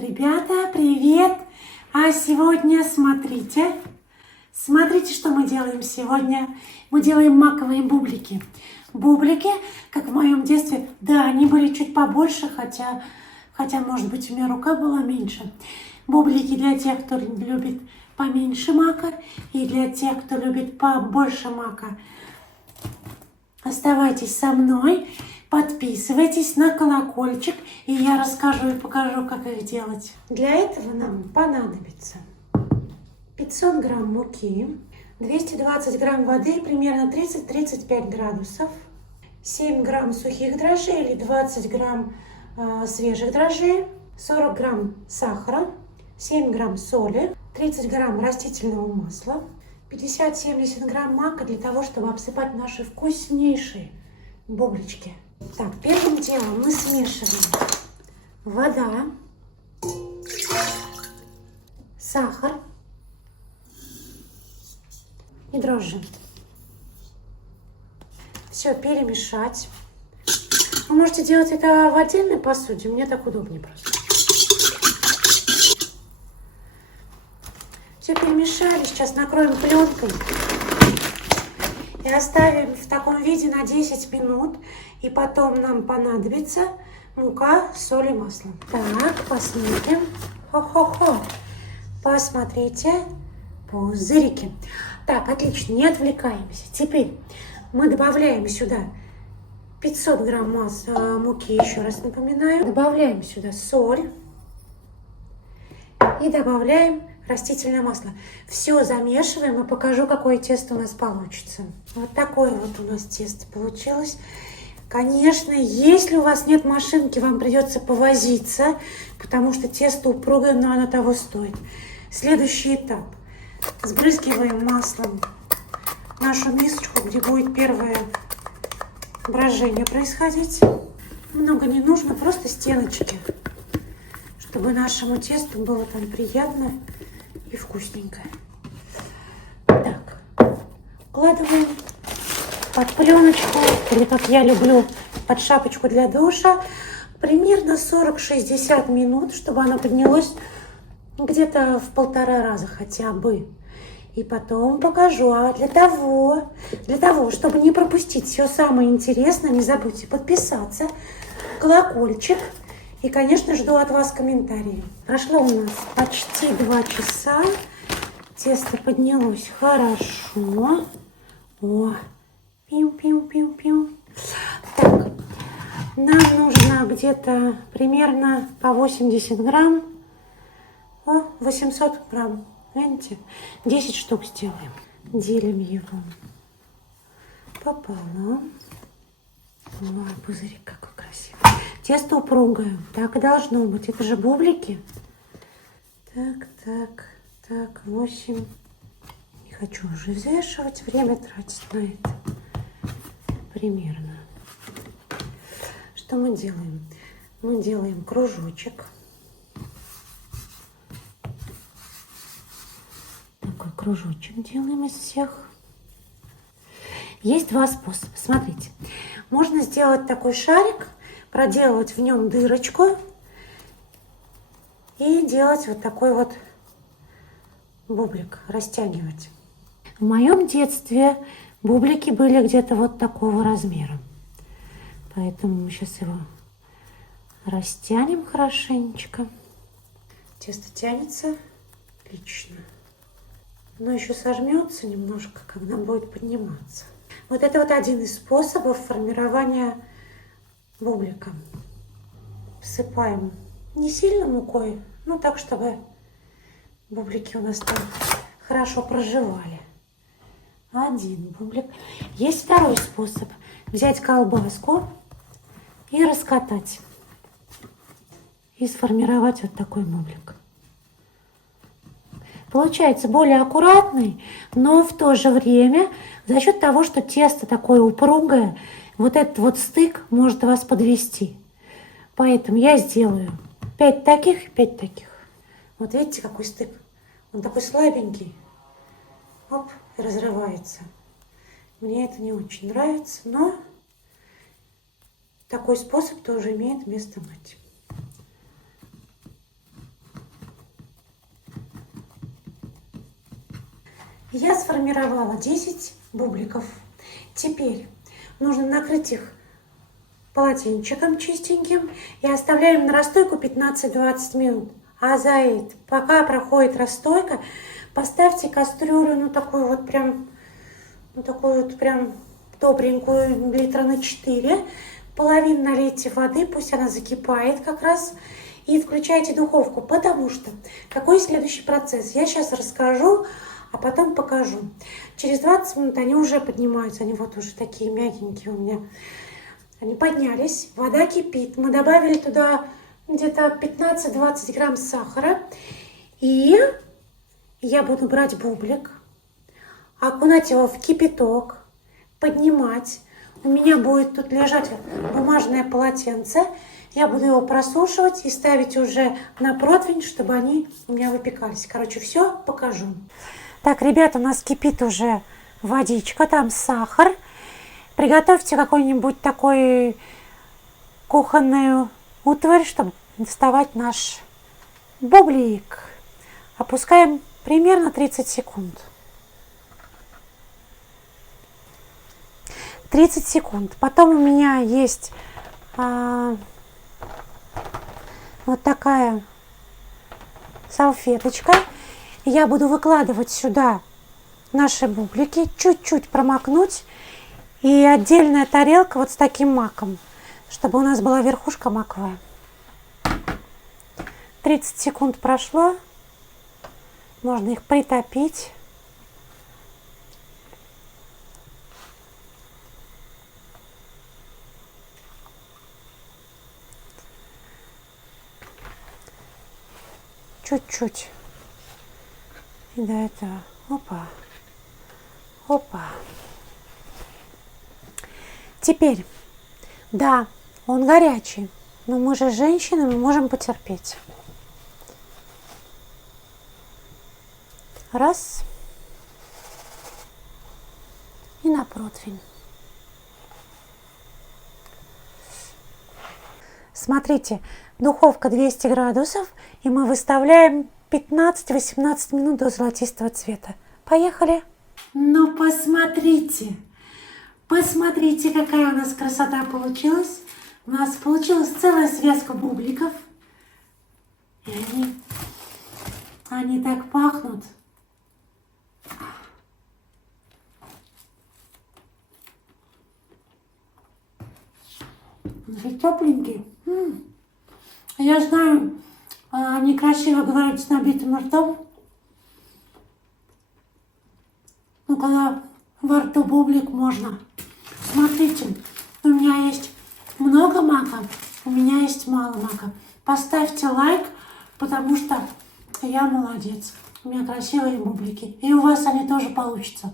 Ребята, привет! А сегодня смотрите, что мы делаем сегодня. Мы делаем маковые бублики. Бублики, как в моем детстве, да, они были чуть побольше, хотя может быть, у меня рука была меньше. Бублики для тех, кто любит поменьше мака, и для тех, кто любит побольше мака. Оставайтесь со мной, подписывайтесь на колокольчик, и я расскажу и покажу, как их делать. Для этого нам понадобится 500 грамм муки, 220 грамм воды, примерно 30-35 градусов, 7 грамм сухих дрожжей или 20 грамм свежих дрожжей, 40 грамм сахара, 7 грамм соли, 30 грамм растительного масла, 50-70 грамм мака для того, чтобы обсыпать наши вкуснейшие бублички. Так, первым делом мы смешиваем вода, сахар и дрожжи. Все перемешать. Вы можете делать это в отдельной посуде, мне так удобнее просто. Все перемешали, сейчас накроем пленкой и оставим в таком виде на 10 минут. И потом нам понадобится мука, соль и масло. Так, посмотрим. Хо-хо-хо. Посмотрите, пузырики. Так, отлично, не отвлекаемся. Теперь мы добавляем сюда 500 грамм муки, еще раз напоминаю. Добавляем сюда соль и добавляем растительное масло. Все замешиваем и покажу, какое тесто у нас получится. Вот такое вот у нас тесто получилось. Конечно, если у вас нет машинки, вам придется повозиться, потому что тесто упругое, но оно того стоит. Следующий этап. Сбрызгиваем маслом нашу мисочку, где будет первое брожение происходить. Много не нужно, просто стеночки, чтобы нашему тесту было там приятно и вкусненько. Так, укладываем под пленочку, или, как я люблю, под шапочку для душа, примерно 40-60 минут, чтобы оно поднялось где-то в 1,5 раза хотя бы. И потом покажу. А для того, чтобы не пропустить все самое интересное, не забудьте подписаться, колокольчик. И, конечно, жду от вас комментарии. Прошло у нас почти 2 часа. Тесто поднялось хорошо. О, пиу-пиу-пиу-пиу. Так, нам нужно где-то примерно по 80 грамм. О, 800 грамм. Видите? 10 штук сделаем. Делим его пополам. Ой, пузырик какой красивый. Тесто упругое. Так и должно быть. Это же бублики. Так, 8. Не хочу уже взвешивать. Время тратить на это. Примерно. Что мы делаем? Мы делаем кружочек. Такой кружочек делаем из всех. Есть 2 способа. Смотрите. Можно сделать такой шарик, проделывать в нем дырочку и делать вот такой вот бублик, растягивать. В моем детстве бублики были где-то вот такого размера. Поэтому мы сейчас его растянем хорошенечко. Тесто тянется отлично. Но еще сожмется немножко, когда будет подниматься. Вот это вот один из способов формирования бублика. Всыпаем не сильно мукой, но так, чтобы бублики у нас там хорошо проживали. Один бублик. Есть второй способ. Взять колбаску и раскатать. И сформировать вот такой бублик. Получается более аккуратный, но в то же время за счет того, что тесто такое упругое, вот этот вот стык может вас подвести. Поэтому я сделаю 5 таких и 5 таких. Вот видите, какой стык? Он такой слабенький. Оп, и разрывается. Мне это не очень нравится, но такой способ тоже имеет место быть. Я сформировала 10 бубликов. Теперь нужно накрыть их полотенчиком чистеньким и оставляем на расстойку 15-20 минут. А за это, пока проходит расстойка, поставьте кастрюлю, ну такую вот прям добренькую, литра на 4. Половину налейте воды, пусть она закипает как раз. И включайте духовку, потому что какой следующий процесс? Я сейчас расскажу, а потом покажу. Через 20 минут они уже поднимаются, они вот уже такие мягенькие у меня. Они поднялись, вода кипит. Мы добавили туда где-то 15-20 грамм сахара. И я буду брать бублик, окунать его в кипяток, поднимать. У меня будет тут лежать бумажное полотенце. Я буду его просушивать и ставить уже на противень, чтобы они у меня выпекались. Короче, все покажу. Так, ребята, у нас кипит уже водичка, там сахар. Приготовьте какой-нибудь такой кухонную утварь, чтобы доставать наш бублик. Опускаем примерно 30 секунд. 30 секунд. Потом у меня есть вот такая салфеточка. Я буду выкладывать сюда наши бублики, чуть-чуть промокнуть. И отдельная тарелка вот с таким маком, чтобы у нас была верхушка маковая. 30 секунд прошло. Можно их притопить. Чуть-чуть. И до этого. Опа. Опа. Теперь, да, он горячий, но мы же женщины, мы можем потерпеть. Раз. И на противень. Смотрите, духовка 200 градусов, и мы выставляем 15-18 минут до золотистого цвета. Поехали! Ну, посмотрите! Посмотрите, какая у нас красота получилась. У нас получилась целая связка бубликов. И они так пахнут. Они тепленькие. Я знаю, они красиво говорят с набитым ртом. Но когда во рту бублик, можно. Смотрите, у меня есть много мака, у меня есть мало мака. Поставьте лайк, потому что я молодец. У меня красивые бублики. И у вас они тоже получатся.